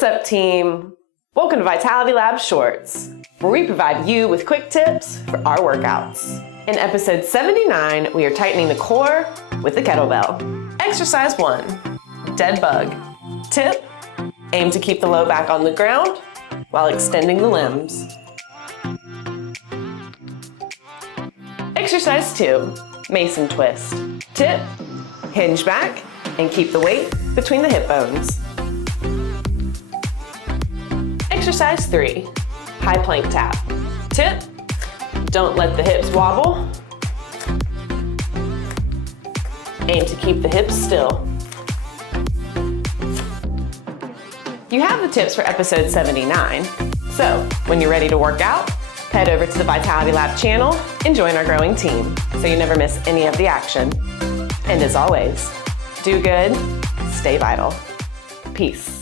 What's up, team? Welcome to Vitality Lab Shorts, where we provide you with quick tips for our workouts. In episode 79, we are tightening the core with the kettlebell. Exercise 1, dead bug. Tip, aim to keep the low back on the ground while extending the limbs. Exercise 2, mason twist. Tip, hinge back and keep the weight between the hip bones. Exercise 3, high plank tap. Tip, don't let the hips wobble. Aim to keep the hips still. You have the tips for episode 79. So when you're ready to work out, head over to the Vitality Lab channel and join our growing team so you never miss any of the action. And as always, do good, stay vital. Peace.